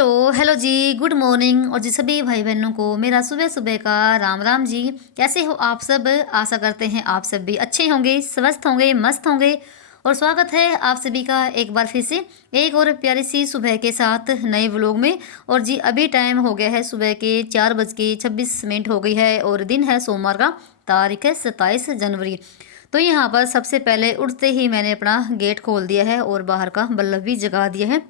Hello hello जी, good morning. और जी सभी भाई बहनों को मेरा सुबह सुबह का राम राम जी। कैसे हो आप सब? आशा करते हैं आप सब भी अच्छे होंगे, स्वस्थ होंगे, मस्त होंगे। और स्वागत है आप सभी का एक बार फिर से एक और प्यारी सी सुबह के साथ नए व्लॉग में। और जी अभी टाइम हो गया है सुबह के 4:26 हो गई है और दिन है सोमवार का, तारीख है 27 जनवरी। तो यहाँ पर सबसे पहले उठते ही मैंने अपना गेट खोल दिया है और बाहर का बल्ब भी जगा दिया है।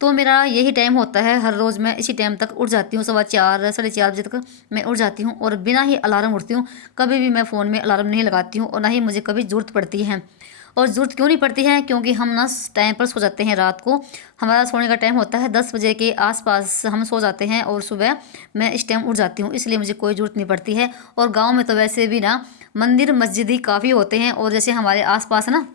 तो मेरा यही टाइम होता है, हर रोज़ मैं इसी टाइम तक उठ जाती हूँ, 4:15 4:30 बजे तक मैं उठ जाती हूँ और बिना ही अलार्म उठती हूँ। कभी भी मैं फ़ोन में अलार्म नहीं लगाती हूँ और ना ही मुझे कभी ज़रूरत पड़ती है। और ज़रूरत क्यों नहीं पड़ती है? क्योंकि हम ना टाइम पर सो जाते हैं। रात को हमारा सोने का टाइम होता है 10 बजे के आसपास हम सो जाते हैं और सुबह मैं इस टाइम उठ जाती हूँ, इसलिए मुझे कोई ज़रूरत नहीं पड़ती है। और गाँव में तो वैसे भी ना मंदिर मस्जिद ही काफ़ी होते हैं और जैसे हमारे आसपास ना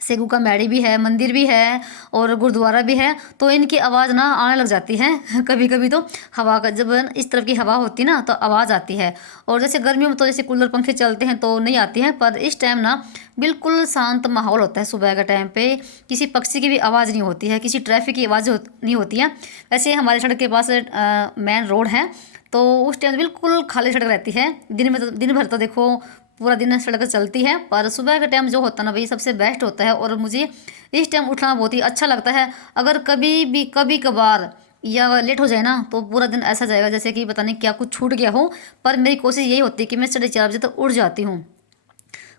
सेगू का मैड़ी भी है, मंदिर भी है और गुरुद्वारा भी है, तो इनकी आवाज़ ना आने लग जाती है कभी कभी तो हवा का, जब इस तरफ की हवा होती ना तो आवाज़ आती है। और जैसे गर्मियों में तो जैसे कूलर पंखे चलते हैं तो नहीं आती है, पर इस टाइम ना बिल्कुल शांत माहौल होता है सुबह के टाइम पे। किसी पक्षी की भी आवाज़ नहीं होती है, किसी ट्रैफिक की आवाज़ नहीं होती है। वैसे हमारे सड़क के पास मेन रोड है, तो उस टाइम बिल्कुल खाली सड़क रहती है। दिन में तो दिन भर तो देखो पूरा दिन सड़क चलती है, पर सुबह का टाइम जो होता है ना भाई सबसे बेस्ट होता है और मुझे इस टाइम उठना बहुत ही अच्छा लगता है। अगर कभी कभार या लेट हो जाए ना तो पूरा दिन ऐसा जाएगा जैसे कि पता नहीं क्या कुछ छूट गया हो। पर मेरी कोशिश यही होती है कि मैं 4:30 बजे तक उठ जाती हूँ।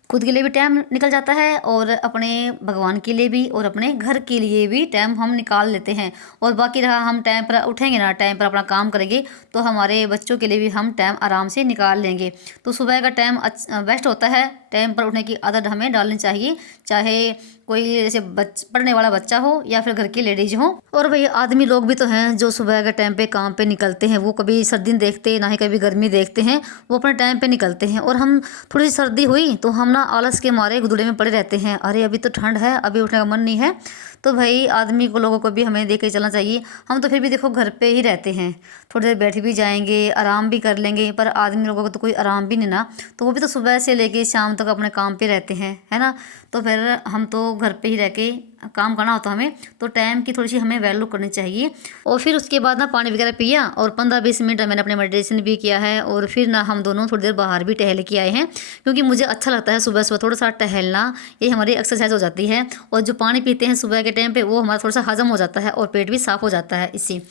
खुद के लिए भी टाइम निकल जाता है और अपने भगवान के लिए भी और अपने घर के लिए भी टाइम हम निकाल लेते हैं। और बाकी रहा, हम टाइम पर उठेंगे ना, टाइम पर अपना काम करेंगे, तो हमारे बच्चों के लिए भी हम टाइम आराम से निकाल लेंगे। तो सुबह का टाइम बेस्ट होता है। टाइम पर उठने की आदत हमें डालनी चाहिए, चाहे कोई जैसे पढ़ने वाला बच्चा हो या फिर घर की लेडीज हो। और भाई आदमी लोग भी तो हैं जो सुबह के टाइम पे काम पे निकलते हैं, वो कभी सर्दी देखते ना ही कभी गर्मी देखते हैं, वो अपने टाइम पे निकलते हैं। और हम थोड़ी सी सर्दी हुई तो हम ना आलस के मारे गुदड़े में पड़े रहते हैं, अरे अभी तो ठंड है, अभी उठने का मन नहीं है। तो भाई आदमी को लोगों को भी हमें देख के चलना चाहिए। हम तो फिर भी देखो घर पे ही रहते हैं, थोड़ी देर बैठ भी जाएंगे, आराम भी कर लेंगे, पर आदमी लोगों को तो कोई आराम भी नहीं ना। तो वो भी तो सुबह से लेके शाम तक अपने काम पे रहते हैं, है ना। तो फिर हम तो घर पे ही रह के काम करना होता हमें, तो टाइम की थोड़ी सी हमें वैल्यू करनी चाहिए। और फिर उसके बाद ना पानी वगैरह पिया और 15-20 मिनट मैंने अपने मेडिटेशन भी किया है। और फिर ना हम दोनों थोड़ी देर बाहर भी टहल के आए हैं, क्योंकि मुझे अच्छा लगता है सुबह सुबह थोड़ा सा टहलना, ये हमारी एक्सरसाइज हो जाती है। और जो पानी पीते हैं सुबह के टाइम पे वो हमारा थोड़ा सा हजम हो जाता है और पेट भी साफ़ हो जाता है इससे।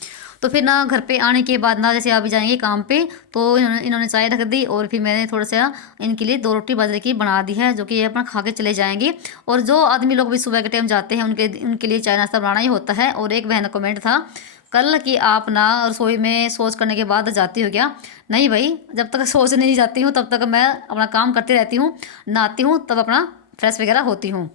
तो फिर ना घर पे आने के बाद ना जैसे अभी जाएंगे काम पे, तो इन्होंने चाय रख दी और फिर मैंने थोड़ा सा इनके लिए 2 रोटी बाजरे की बना दी है, जो कि ये अपना खा के चले जाएंगे। और जो आदमी लोग भी सुबह के टाइम जाते हैं उनके उनके लिए चाय नाश्ता बनाना ही होता है। और एक बहन का कमेंट था कल कि आप ना रसोई में शौच करने के बाद जाती हो क्या? नहीं भाई, जब तक शौच नहीं जाती हूँ तब तक मैं अपना काम करती रहती हूँ, नहाती हूँ तब अपना फ्रेश वगैरह होती हूँ।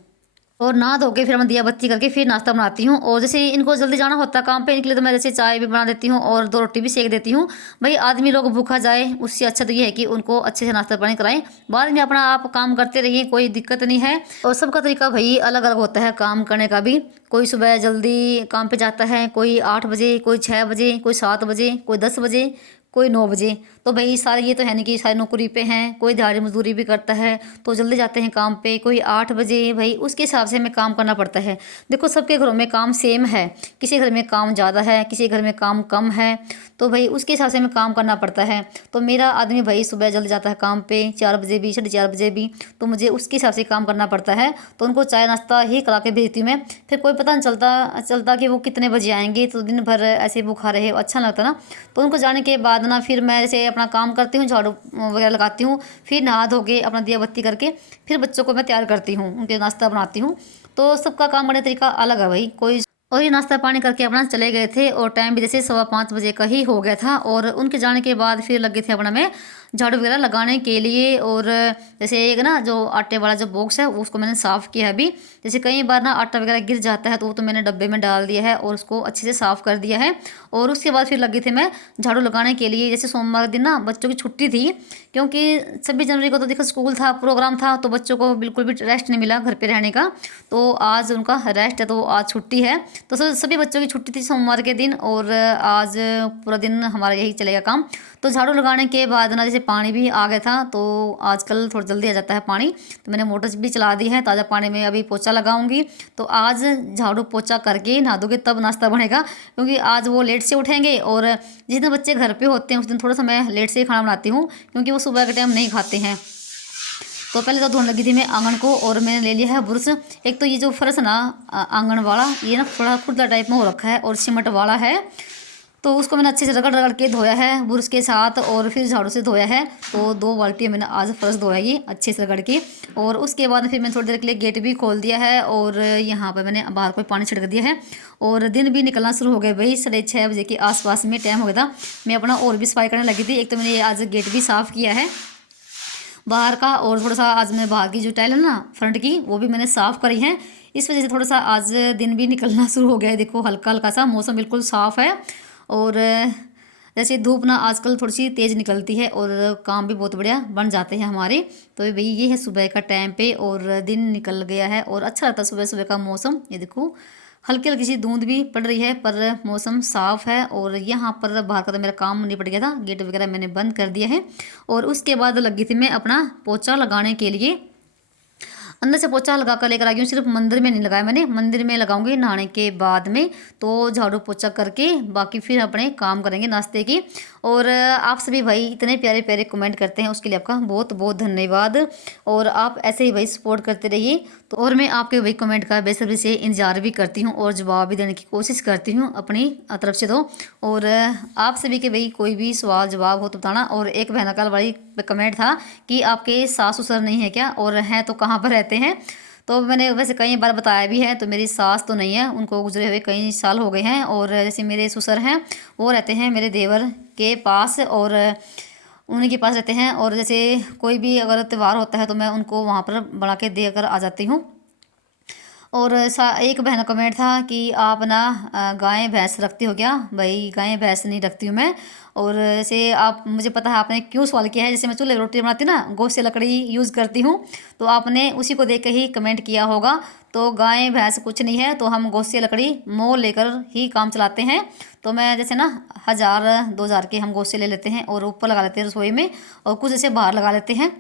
और नहा धो के फिर मैं दिया बत्ती करके फिर नाश्ता बनाती हूँ। और जैसे इनको जल्दी जाना होता है काम पे, इनके लिए तो मैं जैसे चाय भी बना देती हूँ और 2 रोटी भी सेक देती हूँ। भाई आदमी लोग भूखा जाए उससे अच्छा तो ये है कि उनको अच्छे से नाश्ता पानी कराएं, बाद में अपना आप काम करते रहिए, कोई दिक्कत नहीं है। और सबका तरीका भाई अलग अलग होता है काम करने का भी। कोई सुबह जल्दी काम पे जाता है, कोई 8 बजे, कोई 6 बजे, कोई 7 बजे, कोई 10 बजे, कोई 9 बजे। तो भाई सारे ये तो है नहीं कि सारे नौकरी पे हैं, कोई दिहाड़ी मजदूरी भी करता है तो जल्दी जाते हैं काम पे, कोई 8 बजे। भाई उसके हिसाब से हमें काम करना पड़ता है। देखो सबके घरों में काम सेम है, किसी घर में काम ज़्यादा है, किसी घर में काम कम है, तो भाई उसके हिसाब से हमें काम करना पड़ता है। तो मेरा आदमी भाई सुबह जल्दी जाता है काम पे, 4 बजे भी 4:30 बजे भी, तो मुझे उसके हिसाब से काम करना पड़ता है। तो उनको चाय नाश्ता ही करा के भेजती हूँ मैं। फिर कोई पता नहीं चलता चलता कि वो कितने बजे आएंगे, तो दिन भर ऐसे भूखा रहे, अच्छा नहीं लगता ना। तो उनको जाने के बाद ना फिर मैं जैसे अपना काम करती हूँ, झाड़ू वगैरह लगाती हूँ, फिर नहा धो के अपना दिया बत्ती करके फिर बच्चों को मैं तैयार करती हूँ, उनके नाश्ता बनाती हूँ। तो सबका काम करने का तरीका अलग है भाई। कोई और ये नाश्ता पानी करके अपना चले गए थे और टाइम भी जैसे 5:15 बजे का ही हो गया था। और उनके जाने के बाद फिर लगे थे अपना मैं झाड़ू वगैरह लगाने के लिए। और जैसे एक ना जो आटे वाला जो बॉक्स है उसको मैंने साफ़ किया है अभी। जैसे कई बार ना आटा वगैरह गिर जाता है तो वो तो मैंने डब्बे में डाल दिया है और उसको अच्छे से साफ़ कर दिया है। और उसके बाद फिर लगी थी मैं झाड़ू लगाने के लिए। जैसे सोमवार के दिन ना बच्चों की छुट्टी थी, क्योंकि 26 जनवरी को तो देखो स्कूल था, प्रोग्राम था, तो बच्चों को बिल्कुल भी रेस्ट नहीं मिला घर पे रहने का। तो आज उनका रेस्ट है, तो आज छुट्टी है। तो सभी बच्चों की छुट्टी थी सोमवार के दिन और आज पूरा दिन हमारा यही चलेगा काम। तो झाड़ू लगाने के बाद ना जैसे पानी भी आ गया था, तो आजकल थोड़ा जल्दी आ जाता है पानी, तो मैंने मोटर भी चला दी है। ताज़ा पानी में अभी पोछा लगाऊंगी। तो आज झाड़ू पोछा करके नहा दोगे तब नाश्ता बनेगा, क्योंकि आज वो लेट से उठेंगे। और जिस दिन बच्चे घर पे होते हैं उस दिन थोड़ा सा मैं लेट से ही खाना बनाती हूँ, क्योंकि वो सुबह के टाइम नहीं खाते हैं। तो पहले तो धोने लगी थी मैं आंगन को, और मैंने ले लिया है ब्रश। एक तो ये जो फर्श ना आंगन वाला, ये ना थोड़ा खुरदला टाइप में हो रखा है और सीमेंट वाला है, तो उसको मैंने अच्छे से रगड़ रगड़ के धोया है ब्रश के साथ, और फिर झाड़ू से धोया है। तो 2 बाल्टी मैंने आज फर्श धोया ये अच्छे से रगड़ के। और उसके बाद फिर मैंने थोड़ी देर के लिए गेट भी खोल दिया है, और यहाँ पर मैंने बाहर कोई पानी छिड़क दिया है। और दिन भी निकलना शुरू हो गया भाई, 6:30 बजे के आसपास में टाइम हो गया था। मैं अपना और भी सफाई करने लगी थी। एक तो मैंने आज गेट भी साफ़ किया है बाहर का, और थोड़ा सा आज मैं बाहर की जो टाइल है ना फ्रंट की, वो भी मैंने साफ़ करी है। इस वजह से थोड़ा सा आज दिन भी निकलना शुरू हो गया है। देखो हल्का हल्का सा मौसम बिल्कुल साफ़ है, और जैसे धूप ना आजकल थोड़ी सी तेज़ निकलती है, और काम भी बहुत बढ़िया बन जाते हैं हमारे। तो भाई ये है सुबह का टाइम पे, और दिन निकल गया है, और अच्छा लगता है सुबह सुबह का मौसम। ये देखो हल्की हल्की सी बूंद भी पड़ रही है, पर मौसम साफ़ है। और यहाँ पर बाहर का तो मेरा काम निपट गया था, गेट वगैरह मैंने बंद कर दिया है। और उसके बाद लगी थी मैं अपना पोछा लगाने के लिए। अंदर से पोछा लगा कर लेकर आ गई हूँ, सिर्फ मंदिर में नहीं लगाया मैंने, मंदिर में लगाऊंगी नहाने के बाद में। तो झाड़ू पोछा करके बाकी फिर अपने काम करेंगे नाश्ते की। और आप सभी भाई इतने प्यारे प्यारे कमेंट करते हैं, उसके लिए आपका बहुत बहुत धन्यवाद। और आप ऐसे ही भाई सपोर्ट करते रहिए। तो और मैं आपके भाई कमेंट का बेसब्री से इंतजार भी करती हूँ, और जवाब भी देने की कोशिश करती हूँ अपनी तरफ से। तो और आप सभी के भाई कोई भी सवाल जवाब हो तो बताना। और एक बहना कल वाली कमेंट था कि आपके सास ससुर नहीं है क्या, और हैं तो कहाँ पर रहते हैं। तो मैंने वैसे कई बार बताया भी है, तो मेरी सास तो नहीं है, उनको गुजरे हुए कई साल हो गए हैं। और जैसे मेरे ससुर हैं वो रहते हैं मेरे देवर के पास, और उन्हीं के पास रहते हैं। और जैसे कोई भी अगर त्यौहार होता है तो मैं उनको वहाँ पर बना के दे कर आ जाती हूँ। और एक बहन का कमेंट था कि आप ना गाय भैंस रखती हो क्या। भाई गाय भैंस नहीं रखती हूँ मैं। और जैसे आप, मुझे पता है आपने क्यों सवाल किया है। जैसे मैं चूल्हे पर रोटी बनाती ना, गोश्त से लकड़ी यूज़ करती हूँ, तो आपने उसी को देख के ही कमेंट किया होगा। तो गाय भैंस कुछ नहीं है, तो हम गोश्त से लकड़ी मोल लेकर ही काम चलाते हैं। तो मैं जैसे ना 1000-2000 के हम गोश्त से ले लेते हैं, और ऊपर लगा लेते हैं रसोई में, और कुछ ऐसे बाहर लगा लेते हैं।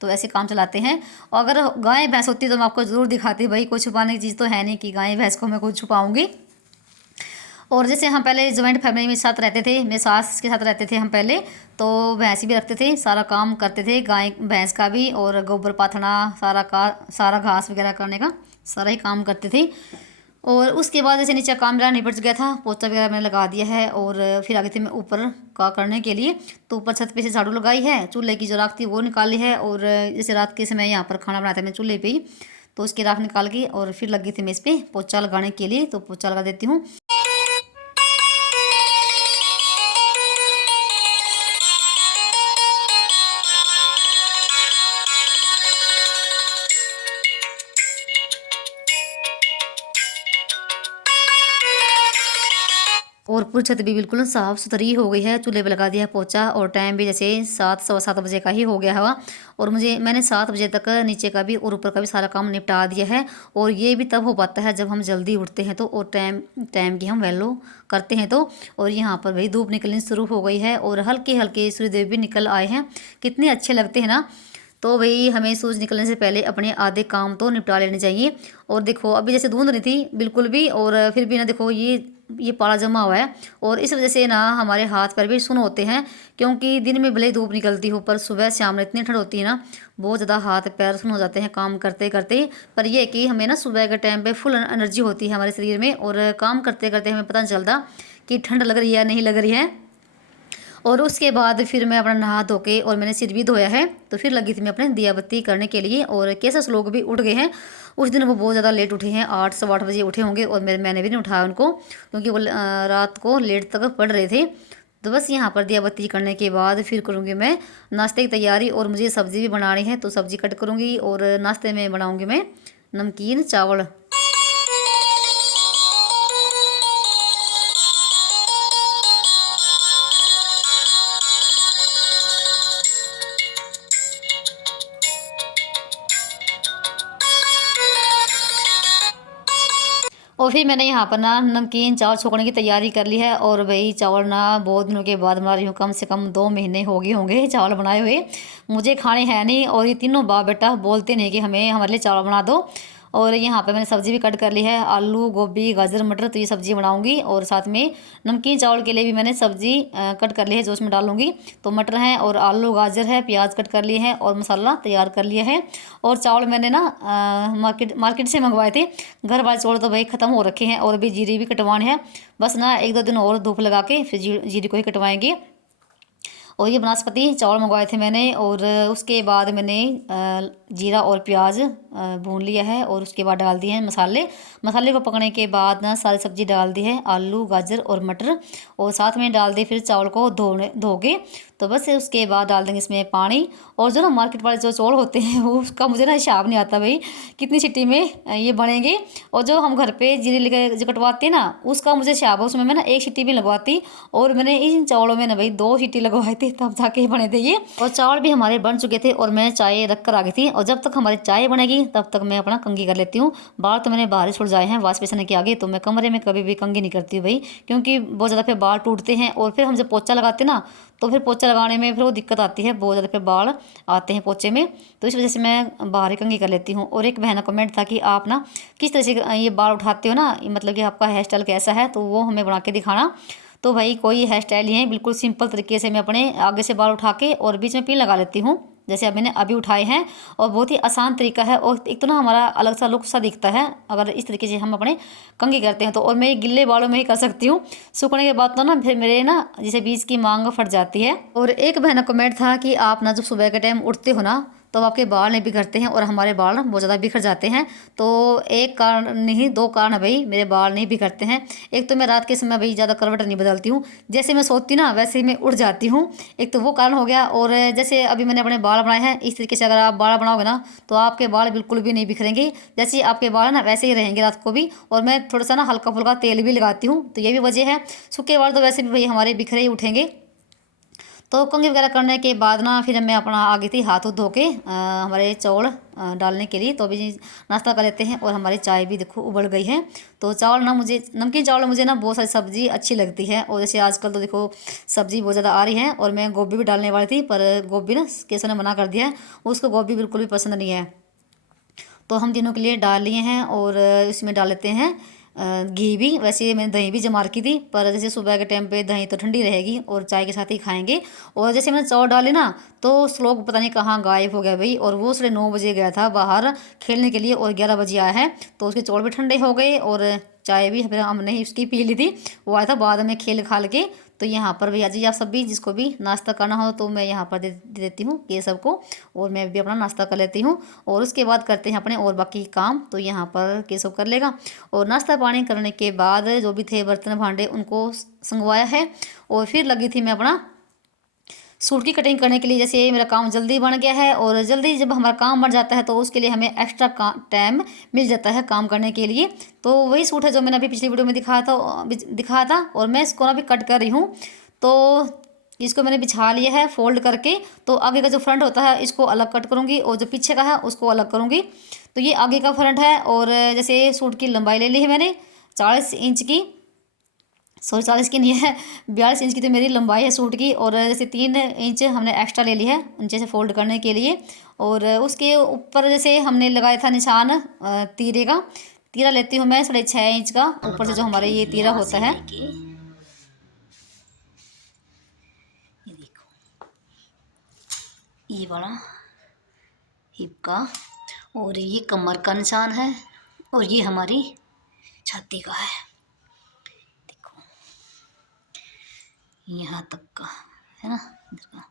तो ऐसे काम चलाते हैं। और अगर गाय भैंस होती तो मैं आपको ज़रूर दिखाती, भाई कोई छुपाने की चीज़ तो है नहीं कि गाय भैंस को मैं कुछ छुपाऊंगी। और जैसे हम पहले जॉइंट फैमिली में साथ रहते थे, मेरे सास के साथ रहते थे हम पहले, तो भैंस भी रखते थे, सारा काम करते थे गाय भैंस का भी, और गोबर पाथना सारा घास वगैरह करने का सारा ही काम करते थे। और उसके बाद जैसे नीचे काम मेरा निपट गया था, पोछा वगैरह मैंने लगा दिया है, और फिर आगे थे मैं ऊपर का करने के लिए। तो ऊपर छत पे से झाड़ू लगाई है, चूल्हे की जो राख थी वो निकाली है। और जैसे रात के समय यहाँ पर खाना बनाया था मैं चूल्हे पे ही, तो उसकी राख निकाल के और फिर लगी थी मैं इस पर पोछा लगाने के लिए। तो पोछा लगा देती हूँ। और पूरी छत भी बिल्कुल साफ़ सुथरी हो गई है, चूल्हे पे लगा दिया है पोछा। और टाइम भी जैसे 7-7:15 का ही हो गया है। और मैंने 7 बजे तक नीचे का भी और ऊपर का भी सारा काम निपटा दिया है। और ये भी तब हो पाता है जब हम जल्दी उठते हैं तो, और टाइम की हम वैल्यू करते हैं तो। और यहाँ पर भाई धूप निकलनी शुरू हो गई है, और हल्के हल्के सूर्यदेव भी निकल आए हैं, कितने अच्छे लगते हैं ना। तो भाई हमें सूरज निकलने से पहले अपने आधे काम तो निपटा लेने चाहिए। और देखो अभी जैसे धुंध नहीं थी बिल्कुल भी, और फिर भी ना देखो ये पाला जमा हुआ है। और इस वजह से ना हमारे हाथ पैर भी सुन होते हैं, क्योंकि दिन में भले ही धूप निकलती हो, पर सुबह शाम में इतनी ठंड होती है ना, बहुत ज़्यादा हाथ पैर सुन हो जाते हैं काम करते करते। पर यह है कि हमें ना सुबह के टाइम पे फुल एनर्जी होती है हमारे शरीर में, और काम करते करते हमें पता नहीं चलता कि ठंड लग रही है नहीं लग रही है। और उसके बाद फिर मैं अपना नहा धो के, और मैंने सिर भी धोया है, तो फिर लगी थी मैं अपने दिया बत्ती करने के लिए। और कैसे लोग भी उठ गए हैं, उस दिन वो बहुत ज़्यादा लेट उठे हैं, 8-8:15 बजे उठे होंगे। और मैंने भी नहीं उठाया उनको, क्योंकि वो रात को लेट तक पढ़ रहे थे। तो बस यहाँ पर दिया बत्ती करने के बाद फिर करूँगी मैं नाश्ते की तैयारी। और मुझे सब्ज़ी भी बनानी है, तो सब्ज़ी कट करूँगी। और नाश्ते में बनाऊँगी मैं नमकीन चावल। और फिर मैंने यहाँ पर ना नमकीन चावल छोकने की तैयारी कर ली है। और भाई चावल ना बहुत दिनों के बाद बना रही हूँ, कम से कम 2 महीने हो गए होंगे चावल बनाए हुए। मुझे खाने हैं नहीं, और ये तीनों बाप बेटा बोलते नहीं कि हमें हमारे लिए चावल बना दो। और यहाँ पे मैंने सब्ज़ी भी कट कर ली है, आलू गोभी गाजर मटर, तो ये सब्ज़ी बनाऊंगी। और साथ में नमकीन चावल के लिए भी मैंने सब्ज़ी कट कर ली है जो उसमें डालूंगी। तो मटर हैं और आलू गाजर है, प्याज कट कर लिए हैं और मसाला तैयार कर लिया है। और चावल मैंने ना मार्केट से मंगवाए थे। घर वाले चावल तो भाई ख़त्म हो रखे हैं, और अभी जीरी भी कटवाने हैं। बस ना 1-2 दिन और धूप लगा के फिर जीरी को ही कटवाएंगे। और ये बनास्पति चावल मंगवाए थे मैंने। और उसके बाद मैंने जीरा और प्याज भून लिया है, और उसके बाद डाल दिए हैं मसाले। मसाले को पकने के बाद ना सारी सब्ज़ी डाल दी है, आलू गाजर और मटर, और साथ में डाल दी फिर चावल को धो के। तो बस उसके बाद डाल देंगे इसमें पानी। और जो ना मार्केट वाले जो चावल होते हैं वो उसका मुझे ना हिसाब नहीं आता भाई कितनी सीटी में ये बनेंगे। और जो हम घर पे जीरे लेकर जो कटवाते हैं ना उसका मुझे हिसाब है, उसमें मैं ना 1 सीटी भी लगवाती। और मैंने इन चावलों में ना भाई 2 सीटी लगवाए थे, तब जाके बने थे ये। और चावल भी हमारे बन चुके थे, और मैं चाय रख कर आ गई थी। और जब तक हमारी चाय बनेगी तब तक मैं अपना कंघी कर लेती हूँ। बाल तो मैंने बाहर ही छुड़ जाए हैं वाश बेसिन के आगे, तो मैं कमरे में कभी भी कंघी नहीं करती हूँ भाई, क्योंकि बहुत ज़्यादा फिर बाल टूटते हैं। और फिर हम जब पोछा लगाते हैं ना तो फिर पोछा लगाने में फिर वो दिक्कत आती है, बहुत ज़्यादा फिर बाल आते हैं पोछे में। तो इस वजह से मैं बाहर ही कंघी कर लेती हूँ। और एक बहन का कमेंट था कि आप ना किस तरह से ये बाल उठाते हो ना, मतलब कि आपका हेयर स्टाइल कैसा है, तो वो हमें बना के दिखाना। तो भाई कोई हेयर स्टाइल ही है, बिल्कुल सिंपल तरीके से मैं अपने आगे से बाल उठा के और बीच में पिन लगा लेती हूँ, जैसे अब मैंने अभी उठाए हैं। और बहुत ही आसान तरीका है, और एक तो ना हमारा अलग सा लुक सा दिखता है अगर इस तरीके से हम अपने कंघी करते हैं तो। और मैं ये गिल्ले बालों में ही कर सकती हूँ, सूखने के बाद तो ना फिर मेरे ना जैसे बीच की मांग फट जाती है। और एक बहन का कमेंट था कि आप ना जब सुबह के टाइम उठते हो ना तो आपके बाल नहीं बिखरते हैं, और हमारे बाल ना बहुत ज़्यादा बिखर जाते हैं। तो एक कारण नहीं 2 कारण है भाई मेरे बाल नहीं बिखरते हैं। एक तो मैं रात के समय भाई ज़्यादा करवट नहीं बदलती हूँ, जैसे मैं सोती ना वैसे ही मैं उठ जाती हूँ, एक तो वो कारण हो गया। और जैसे अभी मैंने अपने बाल बनाए हैं इस तरीके से, अगर आप बाल बनाओगे ना तो आपके बाल बिल्कुल भी नहीं बिखरेंगे, जैसे आपके बाल ना वैसे ही रहेंगे रात को भी। और मैं थोड़ा सा ना हल्का फुल्का तेल भी लगाती हूँ, तो ये भी वजह है। सूखे बाल तो वैसे भी भाई हमारे बिखरे ही उठेंगे। तो कंघी वगैरह करने के बाद ना फिर मैं अपना आ गई थी हाथ धो के हमारे चावल डालने के लिए। तो अभी नाश्ता कर लेते हैं, और हमारी चाय भी देखो उबल गई है। तो चावल ना मुझे नमकीन चावल मुझे ना बहुत सारी सब्ज़ी अच्छी लगती है। और जैसे आजकल तो देखो सब्ज़ी बहुत ज़्यादा आ रही है, और मैं गोभी भी डालने वाली थी, पर गोभी ना केसर ने मना कर दिया है, उसको गोभी बिल्कुल भी पसंद नहीं है। तो हम तीनों के लिए डाल लिए हैं। और इसमें डाल लेते हैं घी भी। वैसे मैंने दही भी जमा रखी थी, पर जैसे सुबह के टाइम पे दही तो ठंडी रहेगी और चाय के साथ ही खाएंगे। और जैसे मैंने चावल डाले ना तो श्लोक पता नहीं कहाँ गायब हो गया भाई, और वो 9:30 गया था बाहर खेलने के लिए, और 11 बजे आया है। तो उसके चावल भी ठंडे हो गए, और चाय भी फिर हमने ही उसकी पी ली थी। वो आया था बाद में खेल खाल के। तो यहाँ पर भी आ जाइए आप सब भी, जिसको भी नाश्ता करना हो तो मैं यहाँ पर दे देती हूँ ये सबको, और मैं भी अपना नाश्ता कर लेती हूँ। और उसके बाद करते हैं अपने और बाकी काम, तो यहाँ पर केशव कर लेगा। और नाश्ता पानी करने के बाद जो भी थे बर्तन भांडे उनको संगवाया है, और फिर लगी थी मैं अपना सूट की कटिंग करने के लिए। जैसे मेरा काम जल्दी बन गया है, और जल्दी जब हमारा काम बन जाता है तो उसके लिए हमें एक्स्ट्रा टाइम मिल जाता है काम करने के लिए। तो वही सूट है जो मैंने अभी पिछली वीडियो में दिखाया था, और मैं इसको अभी कट कर रही हूँ। तो इसको मैंने बिछा लिया है फोल्ड करके। तो आगे का जो फ्रंट होता है इसको अलग कट करूँगी, और जो पीछे का है उसको अलग करूँगी। तो ये आगे का फ्रंट है। और जैसे सूट की लंबाई ले ली है मैंने 40 इंच की, सॉरी 40 की नहीं है, 42 इंच की तो मेरी लंबाई है सूट की। और जैसे 3 इंच हमने एक्स्ट्रा ले लिया है नीचे से फोल्ड करने के लिए। और उसके ऊपर जैसे हमने लगाया था निशान तीरे का, तीरा लेती हूँ मैं 6.5 इंच का, ऊपर से जो हमारे ये तीरा होता है। ये देखो ये वाला हिप का, और ये कमर का निशान है, और ये हमारी छाती का है, यहाँ तक का है ना इधर का।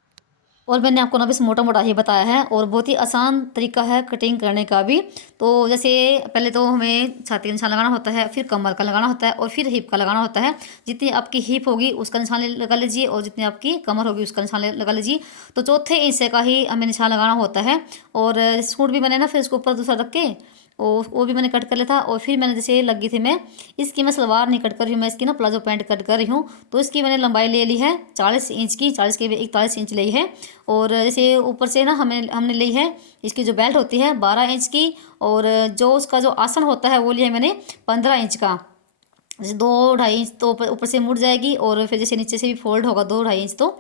और मैंने आपको ना बस मोटा मोटा ही बताया है, और बहुत ही आसान तरीका है कटिंग करने का भी। तो जैसे पहले तो हमें छाती का निशान लगाना होता है, फिर कमर का लगाना होता है, और फिर हिप का लगाना होता है। जितनी आपकी हिप होगी उसका निशान लगा लीजिए, और जितनी आपकी कमर होगी उसका निशान लगा लीजिए। तो चौथे हिस्से का ही हमें निशान लगाना होता है। और सूट भी मैंने ना फिर उसके ऊपर दूसरा रख के और वो भी मैंने कट कर लिया था। और फिर मैंने जैसे लगी थी मैं इसकी, मैं सलवार नहीं कट कर रही हूँ, मैं इसकी ना प्लाजो पैंट कट कर रही हूँ। तो इसकी मैंने लंबाई ले ली है 40 इंच की, 40 के भी 41 इंच ली है। और जैसे ऊपर से ना हमने ली है इसकी जो बेल्ट होती है 12 इंच की, और जो उसका जो आसन होता है वो लिया है मैंने 15 इंच का। जैसे 2-2.5 इंच तो ऊपर से मुड़ जाएगी, और फिर जैसे नीचे से भी फोल्ड होगा 2-2.5 इंच, तो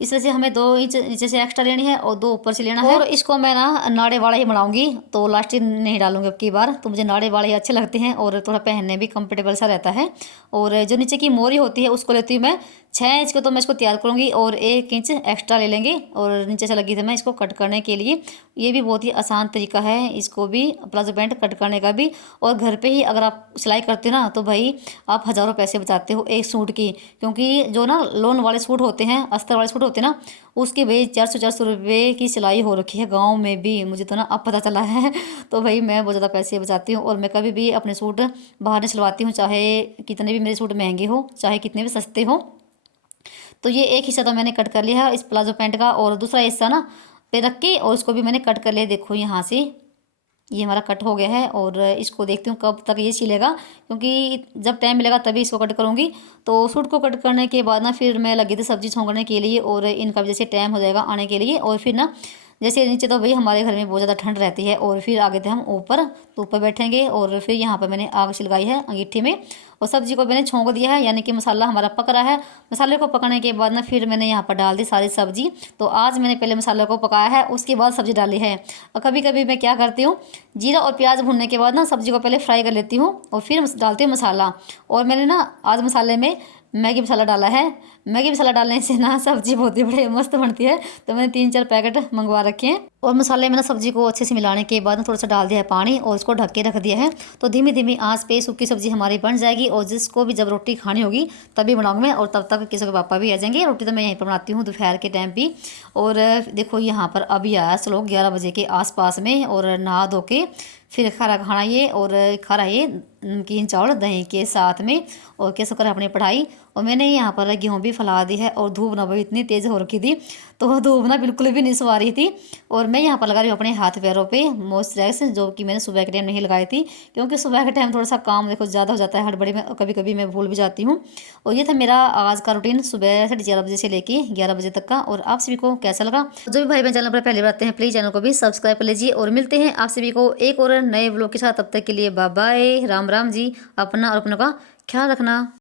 इस वजह से हमें 2 इंच नीचे से एक्स्ट्रा लेनी है और 2 ऊपर से लेना है। और इसको मैं ना नाड़े वाला ही बनाऊंगी, तो लास्टिक नहीं डालूंगी अब की बार, तो मुझे नाड़े वाले ही अच्छे लगते हैं और थोड़ा पहनने भी कंफर्टेबल सा रहता है। और जो नीचे की मोरी होती है उसको लेती हूँ मैं 6 इंच का, तो मैं इसको तैयार करूँगी और 1 इंच एक्स्ट्रा ले लेंगे, और नीचे से लगी थी मैं इसको कट करने के लिए। ये भी बहुत ही आसान तरीका है इसको भी, प्लाजो पैंट कट करने का भी। और घर पे ही अगर आप सिलाई करते हो ना, तो भाई आप हज़ारों पैसे बचाते हो एक सूट की, क्योंकि जो ना लोन वाले सूट होते हैं, अस्तर वाले सूट होते हैं ना, उसकी भाई 400 रुपये की सिलाई हो रखी है गाँव में भी, मुझे तो ना अब पता चला है। तो भाई मैं बहुत ज़्यादा पैसे बचाती हूँ, और मैं कभी भी अपने सूट बाहर नहीं सिलवाती हूँ, चाहे कितने भी मेरे सूट महंगे हो, चाहे कितने भी सस्ते हो। तो ये एक हिस्सा तो मैंने कट कर लिया है इस प्लाजो पैंट का, और दूसरा हिस्सा ना पे रख के और उसको भी मैंने कट कर लिया। देखो यहाँ से ये हमारा कट हो गया है, और इसको देखती हूँ कब तक ये सिलेगा, क्योंकि जब टाइम मिलेगा तभी इसको कट करूँगी। तो सूट को कट करने के बाद ना फिर मैं लगी थी सब्जी छोंकने के लिए, और इनका भी जैसे टाइम हो जाएगा आने के लिए। और फिर ना जैसे नीचे तो भाई हमारे घर में बहुत ज़्यादा ठंड रहती है, और फिर आगे थे हम ऊपर, तो ऊपर बैठेंगे। और फिर यहाँ पर मैंने आग सिलगाई है अंगीठी में, और सब्जी को मैंने छोंक दिया है, यानी कि मसाला हमारा पक रहा है। मसाले को पकाने के बाद ना फिर मैंने यहाँ पर डाल दी सारी सब्जी। तो आज मैंने पहले मसाले को पकाया है, उसके बाद सब्जी डाली है। और कभी कभी मैं क्या करती हूँ, जीरा और प्याज भूनने के बाद ना सब्जी को पहले फ्राई कर लेती हूँ और फिर डालती हूँ मसाला। और मैंने ना आज मसाले में मैगी मसाला डाला है। मैगी मसाला डालने से ना सब्जी बहुत ही बड़े मस्त बनती है, तो मैंने 3-4 पैकेट मंगवा रखे हैं। और मसाले में ना सब्जी को अच्छे से मिलाने के बाद ना थोड़ा सा डाल दिया है पानी, और इसको ढक के रख दिया है। तो धीमी धीमी आंच पे सूखी सब्जी हमारी बन जाएगी, और जिसको भी जब रोटी खानी होगी तभी बनाऊंगी मैं, और तब तक किसी के पापा भी आ जाएंगे। रोटी तो मैं यहीं पर बनाती हूँ दोपहर के टाइम भी। और देखो यहाँ पर अभी आया लोग 11 बजे के आसपास में, और नहा धो के फिर खाना खाना ये, और खा रहा ये नमकीन चावल दही के साथ में, और कैसे कर अपनी पढ़ाई। और मैंने यहाँ पर गेहूँ भी फैला दी है, और धूप ना भाई इतनी तेज़ हो रखी थी, तो धूप ना बिल्कुल भी नहीं सुहा रही थी। और मैं यहाँ पर लगा रही हूँ अपने हाथ पैरों पे मॉइस्चराइज, जो कि मैंने सुबह के टाइम नहीं लगाई थी, क्योंकि सुबह के टाइम थोड़ा सा काम देखो ज़्यादा हो जाता है हड़बड़ी में, कभी कभी मैं भूल भी जाती हूँ। और ये था मेरा आज का रूटीन सुबह 11:30 से लेके 11 बजे तक का। और आप सभी को कैसा लगा? जो भी भाई बहन चैनल पर पहले बार आते हैं प्लीज़ चैनल को भी सब्सक्राइब कर लीजिए, और मिलते हैं आप सभी को एक और नए व्लॉग के साथ। तब तक के लिए बाय बाय, राम राम जी। अपना और अपनों का ख्याल रखना।